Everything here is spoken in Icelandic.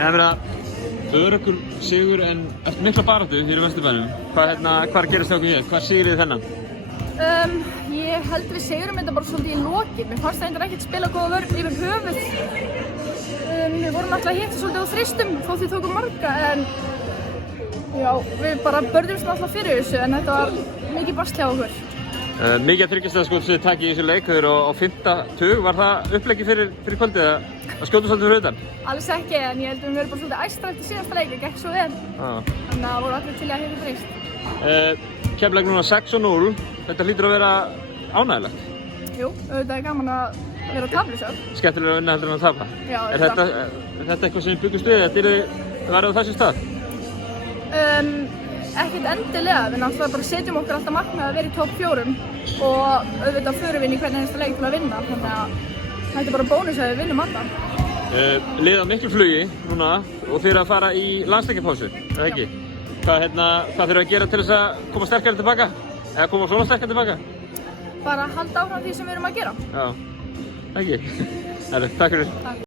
Ég meina, öruggur sigur en eftir mikla baráttu hér í Vesturbænum. Hvað gerist hjá okkur hér? Hvað sigrið þennan? Ég held við sigurum þetta bara svolítið í lokin. Mér fannst það einnig ekkert spila góða vörn yfir höfuð. Við vorum alltaf að hitta svolítið á þristum þótt við tókum marga en já, við bara börðumst alltaf fyrir þessu en þetta var mikið basl hjá okkur. Mikið að þriggjastaðaskot sem þið takið í þessu leik, þau eru á 5. tug. Var það uppleggi fyrir kvöldið að skjóta svolítið fyrir utan? Alls ekki, en ég held við verðum bara svolítið æstra eftir síðasta leik, það gekk svo vel. Þannig að það voru allir til að hefði breyst. Keflavík núna 6-0. Þetta hlýtur að vera ánægilegt. Jú, auðvitað er gaman að vera taflausar. Skemmtilega að vinna heldur en að tapa. Já, Er þetta eitthvað sem byggust við? Þetta verður á þessum stað? Ekkert endilega, við náttúrulega bara setjum okkur alltaf markmið að vera í topp 4 og auðvitað förum við inn í hvern einasta leik til að vinna, þannig að þetta er bara bónus að við vinnum alltaf. Liðið á miklu flugi núna og þið eru að fara í landsleikjapásu, er það ekki? Hvað þurfum við að gera til þess að koma sterkari tilbaka? Eða koma svona sterkari tilbaka? Bara halda áfram því sem við erum að gera. Já, ekki? Takk fyrir.